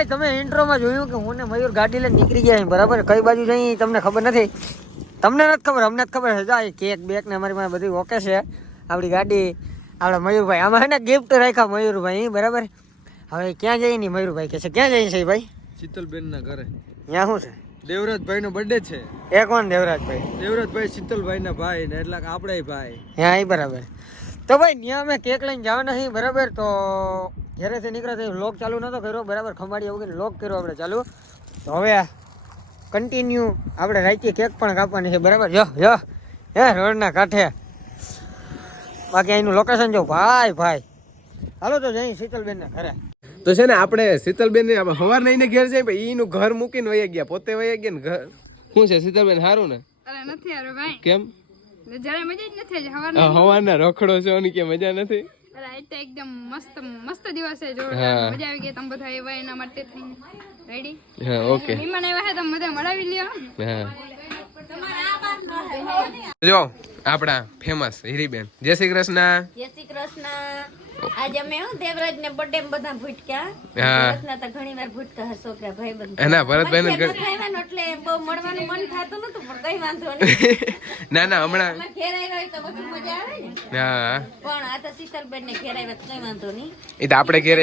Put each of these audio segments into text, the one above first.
ભાઈ તમે ઇન્ટ્રોમાં જોયું કે હું ને મયુર ગાડી લઈને નીકળી ગયા બરાબર. કઈ બાજુ જઈ તમને ખબર નથી, તમને નથી ખબર, અમને જ ખબર છે. જાય કેક બેક ને અમારી પાસે બધી ઓકે છે. આપણી ગાડી આપણા મયુરભાઈ આમાં છે ને ગિફ્ટ રાખ્યા મયુરભાઈ બરાબર. હવે ક્યાં જઈએ નહીં મયુરભાઈ કે છે ક્યાં જઈએ છે ભાઈ? શીતલબેન ના ઘરે. ત્યાં શું છે? દેવરાજભાઈ નો બર્થડે છે. એ કોણ દેવરાજભાઈ? દેવરાજભાઈ શીતલભાઈ ના ભાઈ ને એટલે આપણે ભાઈ. હા એ બરાબર. તો ભાઈ ત્યાં અમે કેક લઈને જવાના છીએ બરાબર. તો ઘરેથી નીકળ્યા લોક ચાલુ નતો કર્યો બરાબર, ખંભાળિયા વગર લોક કર્યો આપણે ચાલુ. તો હવે કન્ટિન્યુ આપણે રાઈતી કેક પણ કાપવાની છે બરાબર. જો હે રોડના કાંઠે. બાકી અહીંનું લોકેશન જો ભાઈ ભાઈ. હાલો તો જઈ શીતલબેન ના ઘરે. તો છે ને આપણે શીતલબેન ને સવાર નહીં ઘેર જાય ઈનું ઘર મૂકીને વહી ગયા, પોતે વહી ગયા ને ઘર. શું છે શીતલબેન સારું ને? અરે નથી હારું ભાઈ. કેમ? જરા મજા જ નથી આજે હવારના રખડો છો ને કે મજા નથી? અરે આજ તો એકદમ મસ્ત દિવસ છે, જોરદાર મજા આવી ગઈ. તમે બધા આવ્યા એના માટે થઈને રેડી. હા ઓકે. મહેમાન આવ્યા છે, તમે બધા મળાવી લ્યો. હા જો આપણા ફેમસ હીરીબેન. જય શ્રી કૃષ્ણ. જય શ્રી કૃષ્ણ. આજે અમે દેવરાજ ને બર્થડે બધા ભૂટક્યા. હા તો ઘણી વાર ભૂટકા હે છોકરા ભાઈ બંધ. ના ભરતભાઈ ને એટલે બહુ મળવાનું મન થતું નતું, પણ કઈ વાંધો નહીં. ના હમણાં ઘેર આવ્યા તો બધું મજા આવે ને. હા પણ આ તો શીતલબેન ને ઘેર આવ્યા તો કઈ વાંધો નહીં. એ તો આપણે ઘેર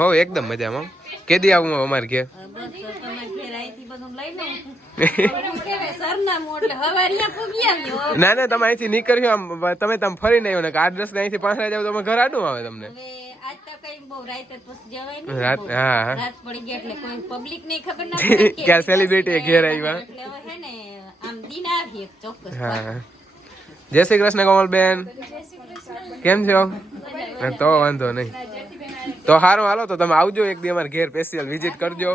હો એકદમ મજામાં. કેદી આવું અમારે ઘેર? બસ તમે ઘેર આવીથી બધું લઈ લઉં. સરનામું એટલે હવારિયા પૂગી આવ્યો. ના તમે અહીંથી નીકળ્યો આમ તમે ફરીને આવ્યો ને આઠ રસ્તે અહીંથી 5 જાવ તો ઘર આડું આવે તમને. હવે આજ તો કઈ બહુ રાતે પછી જવાય નહીં. રાત હા રાત પડી ગઈ એટલે કોઈ પબ્લિક ને ખબર ના પડે કે સેલિબ્રિટી ઘેર આવ્યા. એટલે હવે હે ને આમ દિન આવી ચોક્કસ. હા જય શ્રી કૃષ્ણ કોમલબેન. કેમ છો? તો વાંધો નહીં. તો સારું હાલો તો તમે આવજો એક દી અમારે ઘેર સ્પેશિયલ વિઝિટ કરજો.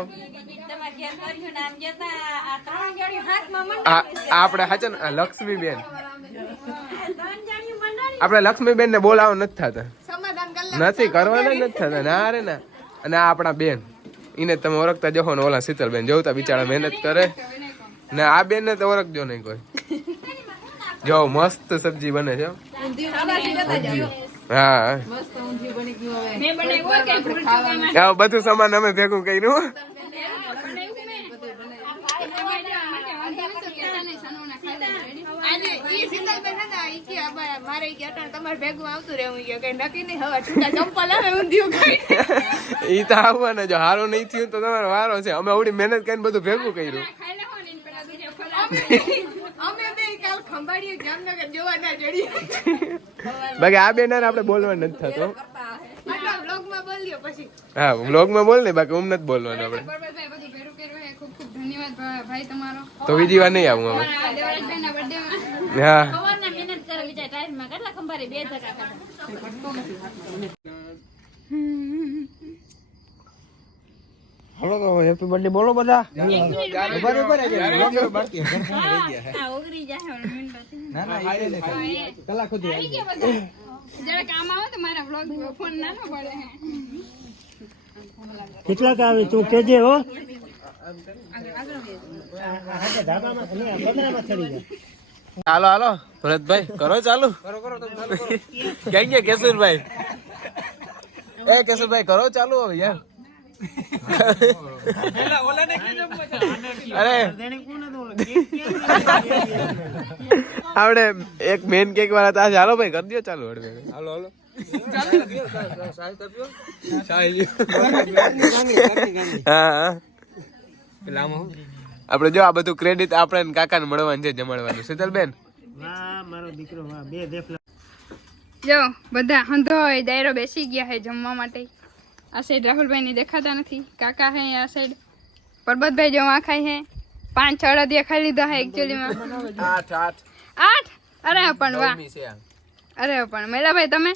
આપણે હાચન લક્ષ્મીબેન, આપણે લક્ષ્મીબેન ને બોલાવો નથી થતા, નથી કરવાના નથી થતા. ના રે ના. અને આ આપણા બેન એને તમે ઓળખતા જશો ને ઓલા શીતલબેન જોતા બિચારા મહેનત કરે ને. આ બેન ને તો ઓળખજો નહીં કોઈ. જો મસ્ત સબ્જી બને છે. હા બધું સામાન અમે ભેગું કર્યું. ઈ તો આવવાના જો હારું નહીં થયું તો તમારો વારો છે. અમે આવડી મહેનત કરીને બધું ભેગું કર્યું. બાકી આ બેન આપણે બોલવાનું નથી થતું. હા વ્લોગમાં બોલ ને, બાકી નથી બોલવાનું આપણે. તો બીજી વાર નહીં આવું હવે. હા હાલો તો હેપી બર્થડે બોલો બધા. કેટલા આવે તું કેજે હો. હાલો હાલો ભરતભાઈ કરો ચાલુ. ક્યાં ગયા કેશુરભાઈ? એ કેશુરભાઈ કરો ચાલુ હવે યાર. અરે આપણે એક મેન કેક વાળા હતા. હાલો ભાઈ કરી દો ચાલુ. હાલો હાલો હા આપડે જો આ બધું ક્રેડિટ આપણે કાકા ને મળવાનું છે, જમાડવાનું. શીતલબેન જો બધા હંધોય દાયરો બેસી ગયા છે જમવા માટે. આ સાઈડ રાહુલભાઈ ની દેખાતા નથી, કાકા હે. આ સાઈડ પરબતભાઈ જો આ ખાય હે. 5-6 અડદિયા ખાઈ લીધા હે એકચ્યુઅલી માં. 8 અરે પણ વાહ. અરે પણ મેલાભાઈ તમે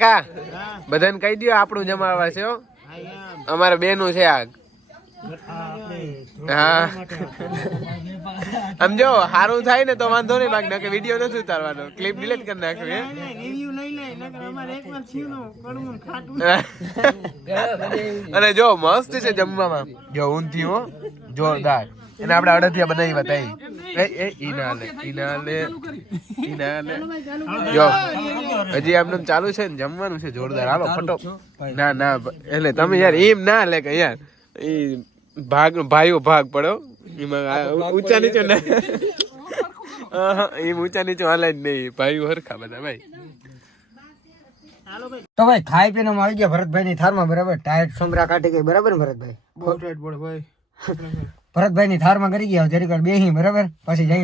કા બધાને કહી દો આપણું જમાડવા છે. અમારે બેનું છે આ. હા આમ જો સારું થાય ને તો વાંધો નહીં, બાકી કે વિડીયો નથી ઉતારવાનો, ક્લિપ ડિલીટ કરી નાખવી. અને જો મસ્ત છે જમવામાં. જો ઊંધિયું જોરદાર. એને આપણે અડદિયા બનાવી બતાવી. ઈ ના લે જો હજી આમને ચાલુ છે ને જમવાનું છે જોરદાર હાલો ફટો ના ના એટલે તમે યાર એમ ના લે કે યાર ઈ ભાઈઓ ભાગ પડો એમાં ઊંચા નીચે ના એમ ઊંચા નીચે હાલે જ નહીં ભાઈઓ હરખા બધા ભાઈ તો ભાઈ ખાઈ પીને અમે આવી ગયા ભરતભાઈ ની થારમાં બરાબર ટાયર સોમરા કાઢી ગઈ બરાબર ને ભરતભાઈ બહુ ટાઈટ પડે ભાઈ ભરતભાઈ ની થારમાં કરી ગયા જરીક વાર બેહી બરાબર પછી જઈ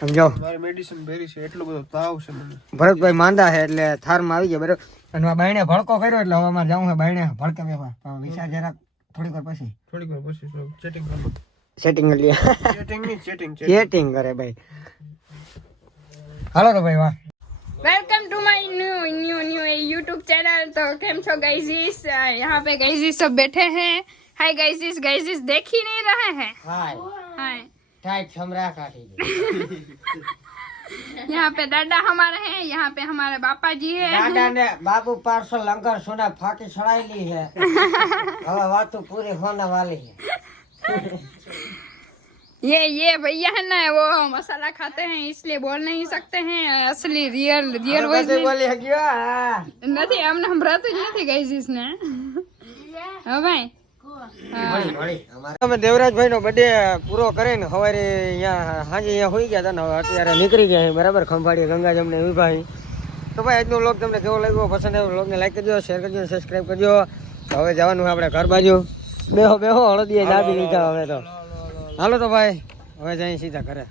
સમજો મારી મેડિસિન ભેરી છે એટલો બધો તાવ છે મને ભરતભાઈ માંદા છે એટલે થારમાં આવી ગયા બરાબર અને આ બાયણે ભડકો કર્યો એટલે હવે અમારે જવું છે બાયણે ભડકે બેવા વિચાર જરાક થોડીક વાર પછી ચેટિંગ સેટિંગ કરી લે ચેટિંગ કરે ભાઈ હાલો તો ભાઈ વાહ welcome to my new YouTube channel तो केम छो गाइजिस यहाँ पे गाइजिस सब बैठे हैं हाय गाइजिस देख ही नहीं रहे हैं હાય हाय ટાઈટ સમરા કાઢી ગઈ यहाँ पे दादा हमारे हैं यहाँ पे हमारे बापा जी है દાદા ને બાબુ પાર્સલ લંગર સોના ફાકી ચડાઈ ली है હવે વાતો પૂરી હોने वाली है ये भैया है ना वो मसाला खाते हैं इसलिए बोल नहीं सकते हैं असली रियल वॉइस બોલી હગ્યો નથી અમને સંભળાતું જ નથી ગાઈઝીસ ને હા ભાઈ અમે દેવરાજભાઈ નો બર્થડે પૂરો કરીને સવારે અહીંયા સાંજે અહીંયા હોઈ ગયા હતા ને હવે અત્યારે નીકળી ગયા બરાબર ખંભાળી ગંગા જમને વિભાઈ તો ભાઈ આજનો વ્લોગ તમને કેવો લાગ્યો પસંદ આવ્યો વ્લોગને લાઈક કરજો શેર કરજો સબસ્ક્રાઈબ કરજો હવે જવાનું આપણે ઘર બાજુ બેહો હળદીએ દાબી લીધા હવે તો હાલો તો ભાઈ હવે જઈ સીધા ઘરે